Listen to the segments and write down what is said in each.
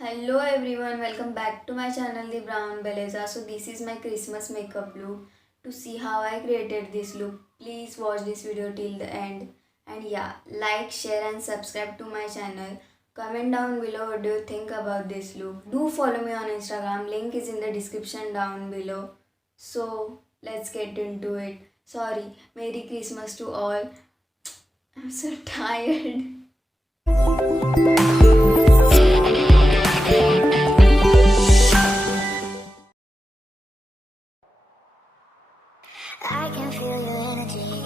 Hello everyone, welcome back to my channel Thebrownbelleza. So this is my Christmas makeup look. To see how I created this look, please watch this video till the end. And yeah, like, share and subscribe to my channel. Comment down below what do you think about this look. Do follow me on Instagram, link is in the description down below. So let's get into it. Sorry, Merry Christmas to all. I'm so tired. I can feel your energy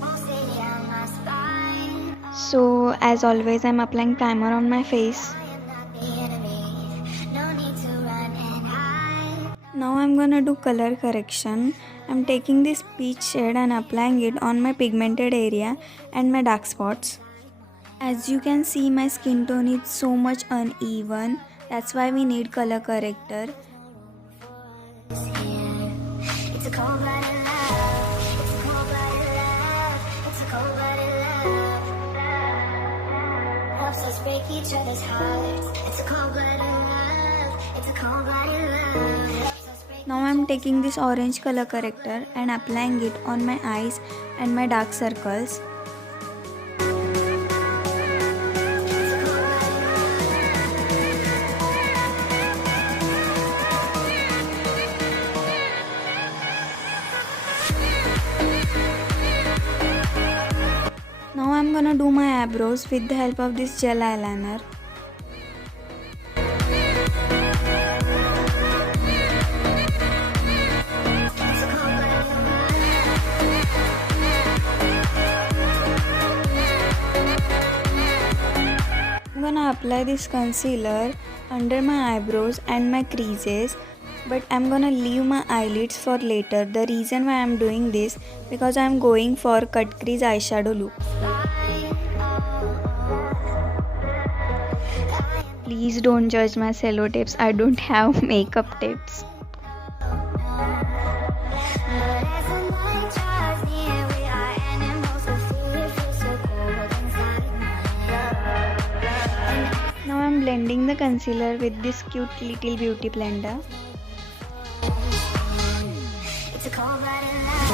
pulsing down my spine. So as always, I'm applying primer on my face. I am not the enemy. No need to run and hide. Now I'm gonna do color correction. I'm taking this peach shade and applying it on my pigmented area and my dark spots. As you can see, my skin tone is so much uneven. That's why we need color corrector. It's a cold-blooded love. It's a cold-blooded love. It's a cold-blooded love. Helps us break each other's hearts. It's a cold-blooded love. It's a cold-blooded love. Helps us break. Now I'm taking this orange color corrector and applying it on my eyes and my dark circles. Now I'm gonna do my eyebrows with the help of this gel eyeliner. I'm gonna apply this concealer under my eyebrows and my creases, but I'm gonna leave my eyelids for later. The reason why I'm doing this because I'm going for cut crease eyeshadow look. Please don't judge my cello tapes. I don't have makeup tapes. Now I'm blending the concealer with this cute little beauty blender. It's a cold-blooded love.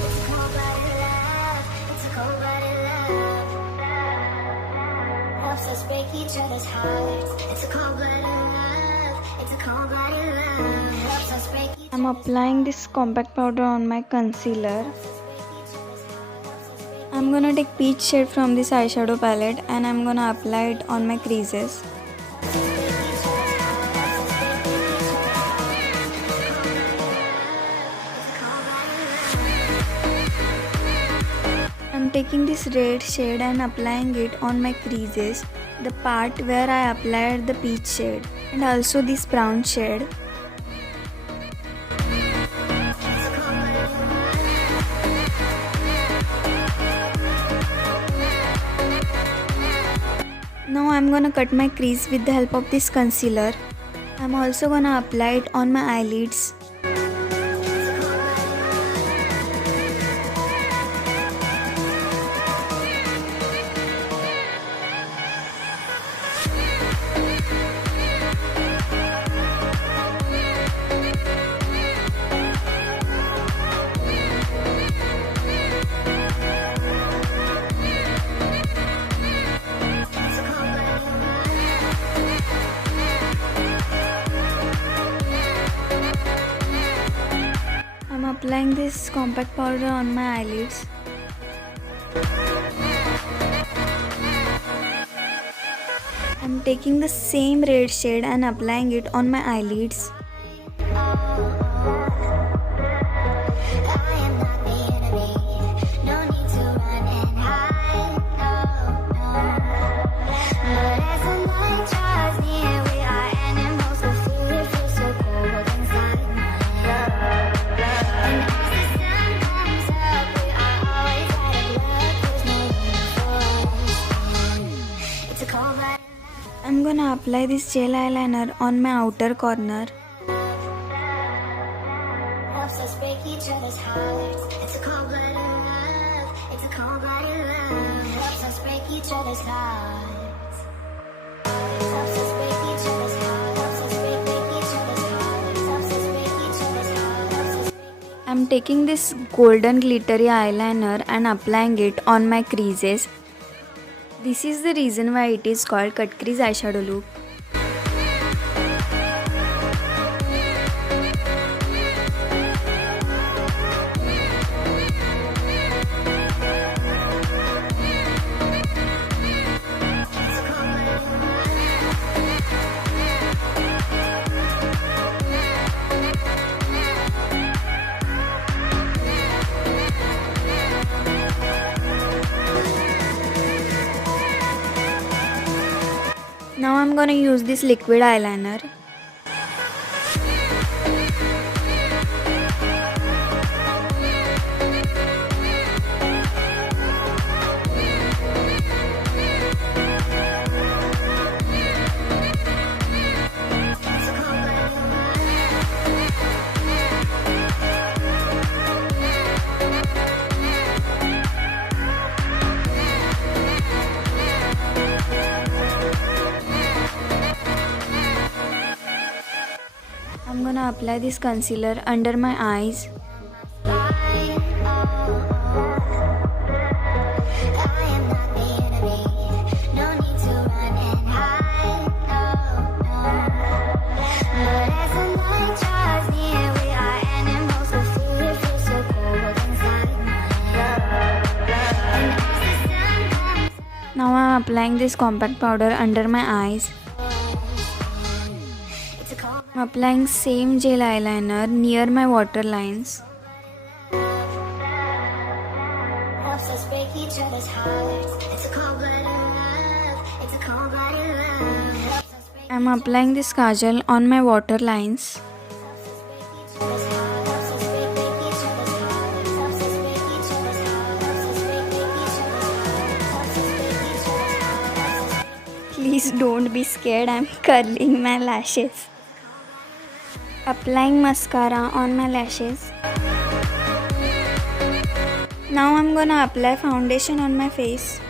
It's a cold-blooded love. It's a cold-blooded love. Helps us break each other's hearts. It's a cold-blooded love. It's a cold-blooded love. Helps us break each I'm applying this compact powder on my concealer. I'm gonna take peach shade from this eyeshadow palette and I'm gonna apply it on my creases. I'm taking this red shade and applying it on my creases, the part where I applied the peach shade, and also this brown shade. Now I'm gonna cut my crease with the help of this concealer. I'm also gonna apply it on my eyelids. I'm applying this compact powder on my eyelids. I'm taking the same red shade and applying it on my eyelids. I am not the enemy. No need to run and hide. But as the night draws near, we are animals with fear. It feels so cold inside. And as the sun comes up, we are always out of luck. There's no room for us. It's a cold-blooded I'm gonna apply this gel eyeliner on my outer corner. helps us break each other's hearts. It's a cold-blooded love. It's a cold-blooded love. Helps us break each other's hearts. Helps us break each other's I'm taking this golden glittery eyeliner and applying it on my creases. This is the reason why it is called cut crease eyeshadow look. Now I'm gonna use this liquid eyeliner. I'm gonna apply this concealer under my eyes. Now I'm applying this compact powder under my eyes. I'm applying same gel eyeliner near my water lines. I'm applying this Kajal on my water lines. Please don't be scared, I'm curling my lashes. Applying mascara on my lashes. Now I'm gonna apply foundation on my face.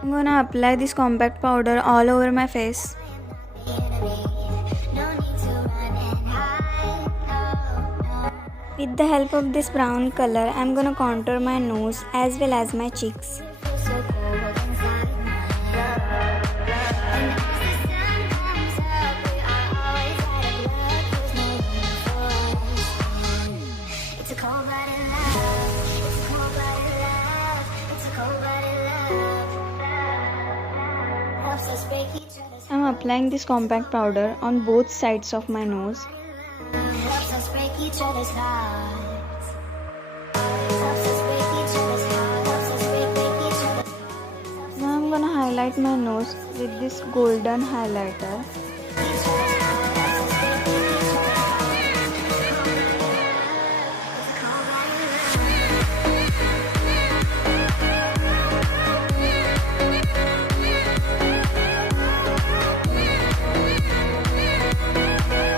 I'm gonna apply this compact powder all over my face. With the help of this brown color, I'm gonna contour my nose as well as my cheeks. I'm applying this compact powder on both sides of my nose. Now I'm gonna highlight my nose with this golden highlighter.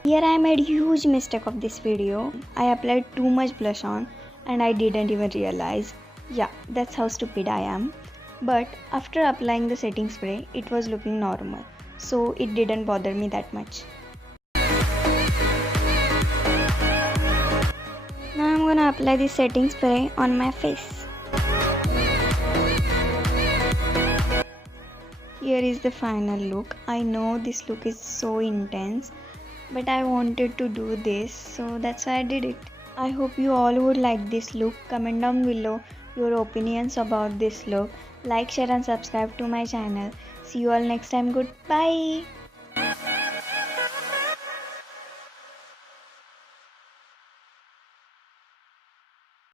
Here I made huge mistake of this video. I applied too much blush on and I didn't even realize. Yeah, that's how stupid I am. But after applying the setting spray, it was looking normal. So it didn't bother me that much. Now I'm gonna apply this setting spray on my face. Here is the final look. I know this look is so intense, but I wanted to do this, so that's why I did it. I hope you all would like this look. Comment down below your opinions about this look. like, share and subscribe to my channel. See you all next time. Goodbye.